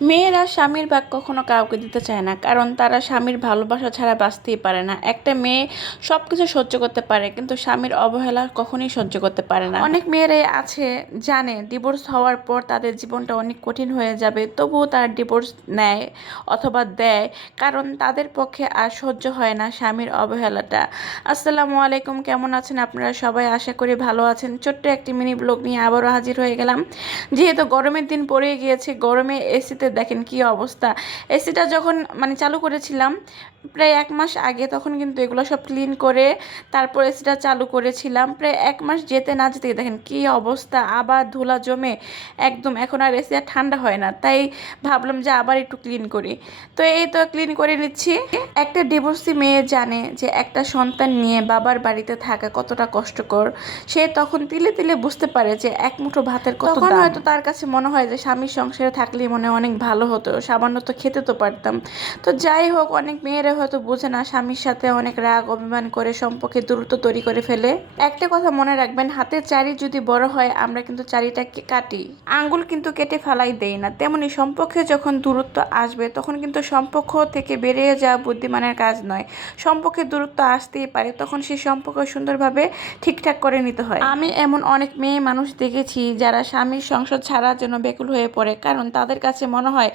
মেয়েরা স্বামীর ভাগ কখনো কাউকে দিতে চায় না, কারণ তারা স্বামীর ভালোবাসা ছাড়া বাঁচতেই পারে না। একটা মেয়ে সব কিছু সহ্য করতে পারে, কিন্তু স্বামীর অবহেলা কখনোই সহ্য করতে পারে না। অনেক মেয়েরাই আছে জানে ডিভোর্স হওয়ার পর তাদের জীবনটা অনেক কঠিন হয়ে যাবে, তবুও তার ডিভোর্স নেয় অথবা দেয়, কারণ তাদের পক্ষে আর সহ্য হয় না স্বামীর অবহেলাটা। আসসালামু আলাইকুম, কেমন আছেন আপনারা সবাই? আশা করি ভালো আছেন। ছোট্ট একটি মিনি ব্লগ নিয়ে আবারও হাজির হয়ে গেলাম। যেহেতু গরমের দিন পড়ে গিয়েছে, গরমে এসিতে দেখেন কি অবস্থা। এসিটা যখন চালু করেছিলাম প্রায় 1 মাস আগে, তখন কিন্তু এগুলো সব ক্লিন করে তারপর এসিটা চালু করেছিলাম। প্রায় 1 মাস যেতে না যেতে দেখেন কি অবস্থা, আবার ধুলা জমে একদম এখন আর এসি আর ঠান্ডা হয় না। তাই ভাবলাম যে আবার একটু ক্লিন করি। তো এই তো ক্লিন করে নিচ্ছি। একটা ডিভোর্সি মেয়ে জানে যে একটা সন্তান নিয়ে বাবার বাড়িতে থাকা কতটা কষ্টকর। সে তখন তিলে তিলে বুঝতে পারে যে এক মুঠো ভাতের কত দাম। তখন হয়তো তার কাছে মনে হয় যে স্বামীর সংসারে থাকলেই মনে অনেক ভালো হতো, সামান্য তো খেতে তো পারতাম। তো যাই হোক, অনেক মেয়েরা হয়তো বোঝে না, স্বামীর সাথে অনেক রাগ অভিমান করে সম্পর্কে দূরত্ব তৈরি করে ফেলে। একটা কথা মনে রাখবেন, হাতের চারি যদি বড় হয় আমরা কিন্তু চারিটাকে কাটি, আঙ্গুল কিন্তু কেটে ফেলাই দেই না। তেমনি সম্পর্কে যখন দূরত্ব আসবে তখন কিন্তু সম্পর্ক থেকে বেরিয়ে যাওয়া বুদ্ধিমানের কাজ নয়। সম্পর্কে দূরত্ব আসতেই পারে, তখন সেই সম্পর্ক সুন্দরভাবে ঠিকঠাক করে নিতে হয়। আমি এমন অনেক মেয়ে মানুষ দেখেছি যারা স্বামীর সংসার ছাড়ার জন্য বেকুল হয়ে পড়ে, কারণ তাদের কাছে মনে হয়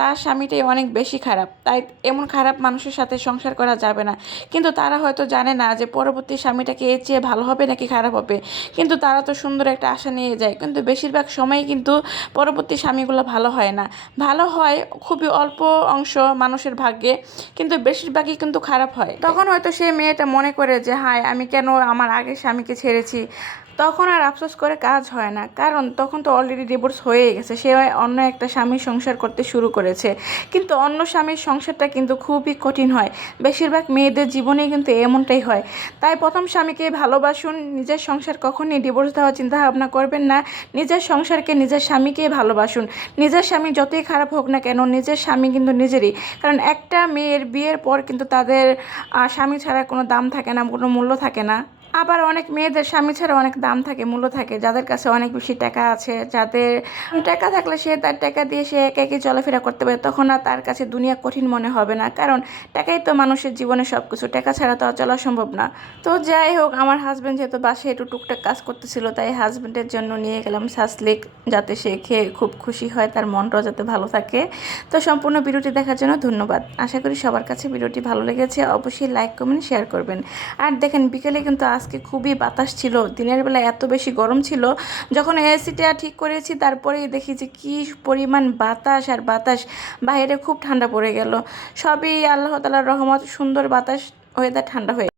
তার স্বামীটাই অনেক বেশি খারাপ, তাই এমন খারাপ মানুষের সাথে সংসার করা যাবে না। কিন্তু তারা হয়তো জানে না যে পরবর্তী স্বামীটাকে এর চেয়ে ভালো হবে নাকি খারাপ হবে। কিন্তু তারা তো সুন্দর একটা আশা নিয়ে যায়, কিন্তু বেশিরভাগ সময়ই কিন্তু পরবর্তী স্বামীগুলো ভালো হয় না। ভালো হয় খুবই অল্প অংশ মানুষের ভাগ্যে, কিন্তু বেশিরভাগই কিন্তু খারাপ হয়। তখন হয়তো সেই মেয়েটা মনে করে যে হায়, আমি কেন আমার আগের স্বামীকে ছেড়েছি। তখন আর আফসোস করে কাজ হয় না, কারণ তখন তো অলরেডি ডিভোর্স হয়ে গেছে, সে অন্য একটা স্বামীর সংসার করতে শুরু করেছে। কিন্তু অন্য স্বামীর সংসারটা কিন্তু খুবই কঠিন হয়, বেশিরভাগ মেয়েদের জীবনে কিন্তু এমনটাই হয়। তাই প্রথম স্বামীকে ভালোবাসুন, নিজের সংসার কখনই ডিভোর্স দেওয়ার চিন্তা ভাবনা করবেন না। নিজের সংসারকে, নিজের স্বামীকেই ভালোবাসুন। নিজের স্বামী যতই খারাপ হোক না কেন, নিজের স্বামী কিন্তু নিজেরই। কারণ একটা মেয়ের বিয়ের পর কিন্তু তাদের স্বামী ছাড়া কোনো দাম থাকে না, কোনো মূল্য থাকে না। আবার অনেক মেয়েদের স্বামী ছাড়া অনেক দাম থাকে, মূল্য থাকে, যাদের কাছে অনেক বেশি টাকা আছে, যাদের টাকা থাকলে সে তার টাকা দিয়ে সে একা একই চলাফেরা করতে পারে, তখন আর তার কাছে দুনিয়া কঠিন মনে হবে না, কারণ টাকাই তো মানুষের জীবনে সব কিছু, টাকা ছাড়া তো আর চলা সম্ভব না। তো যাই হোক, আমার হাজব্যান্ড যেহেতু বাসায় একটু টুকটাক কাজ করতেছিল, তাই হাজব্যান্ডের জন্য নিয়ে গেলাম সাসলিক, যাতে সে খেয়ে খুব খুশি হয়, তার মনটাও যাতে ভালো থাকে। তো সম্পূর্ণ ভিডিওটি দেখার জন্য ধন্যবাদ। আশা করি সবার কাছে ভিডিওটি ভালো লেগেছে, অবশ্যই লাইক কমেন্ট শেয়ার করবেন। আর দেখেন, বিকেলে কিন্তু আজকে খুবই বাতাস ছিল, দিনের বেলা এত বেশি গরম ছিল। যখন এসিটা ঠিক করেছি তারপরেই দেখি যে কি পরিমাণ বাতাস আর বাতাস, বাইরে খুব ঠান্ডা পড়ে গেল। সবই আল্লাহ তাআলার রহমত, সুন্দর বাতাস, ওয়েদার ঠান্ডা হয়ে